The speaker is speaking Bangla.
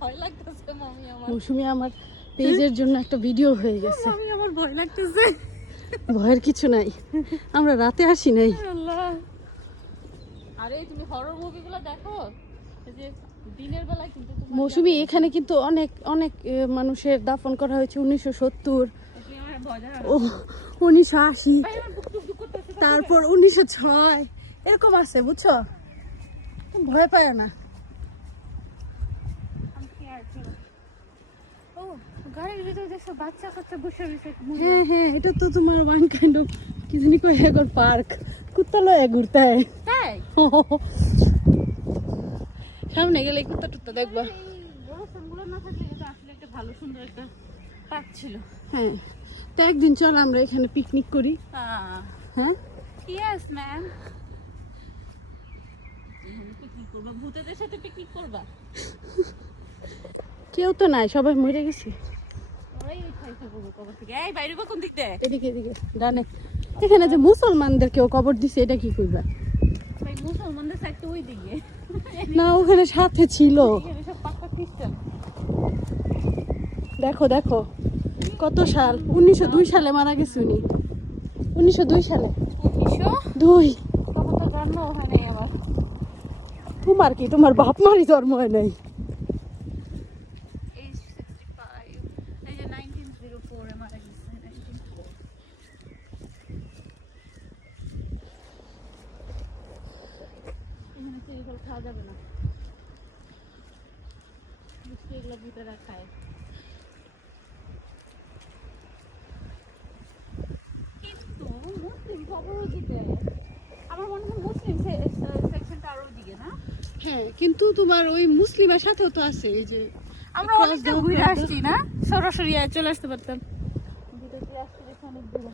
ভয় লাগতেছে মামি আমার। মৌসুমী আমার পেজের জন্য একটা ভিডিও হয়ে গেছে। মামি আমার ভয় লাগতেছে। ভয়ের কিছু নাই, আমরা রাতে আসি নাই। আল্লাহ, আরে তুমি হরর মুভিগুলো দেখো, এই যে দিনের বেলা কিন্তু তোমার মৌসুমী এখানে কিন্তু অনেক অনেক মানুষের দাফন করা হয়েছে 1970, আমার ভয় লাগে। ও 1980, ভাই আমার বুক টুক করতেছে। তারপর 1906 এরকম আছে, বুঝছো? ভয় পায় না। আমি কি আর কি, ও গাড়ির ভিতরে দেখছো বাচ্চা কাচ্চা বসে রয়েছে। হ্যাঁ হ্যাঁ, এটা তো তোমার ওয়ান কাইন্ড অফ কি জানি কই এগর পার্ক, কুত্তা লয়ে ঘুরতে হয়। তাই সামনে গেলে কুত্তা টুত্তা দেখবা। এই বড় ফোনগুলো না থাকলে এটা আসলে একটা ভালো সুন্দর একটা পার্ক ছিল। হ্যাঁ, তো একদিন চল আমরা এখানে পিকনিক করি। হ্যাঁ ইয়েস ম্যাম। পিকনিক করবা, ভূতেদের সাথে পিকনিক করবা? কেউ তো নাই, সবাই মরে গেছে। ওরাই খাই থাকবো কবর থেকে। এই বাইরে বা কোন দিক দিয়ে? এদিকে এদিকে ডানে। এখানে যে মুসলমানদের কেউ কবর দিছে, এটা কি করবা? ভাই মুসলমানদের সাইড তো ওই দিকে না, ওখানে সাথে ছিল। এখানে সব পাক্কা খ্রিস্টান। দেখো দেখো কত সাল, 1902 সালে মারা গেছে উনি। 1902 সালে। 1902? তখন তো জন্ম হয় নাই আমার। তোমার কি, তোমার বাপ মারি জন্ম হয় নাই? এই 65, এই যে 1904 এ মারা গেছে। 1904 এখানে চেরিফল খাওয়া যাবে না, মিষ্টি এগুলো ভূতেরা খায়। কিন্তু মুসলিম খবরও দিতে আমার মনে হয় মুসলিম সেকশনটা আরো দিকে না? হ্যাঁ, কিন্তু তোমার ওই মুসলিমের সাথেও তো আছে এই যে আমরা অনেকটা ঘুরে আসছি না, সরাসরি চলে আসতে পারতাম।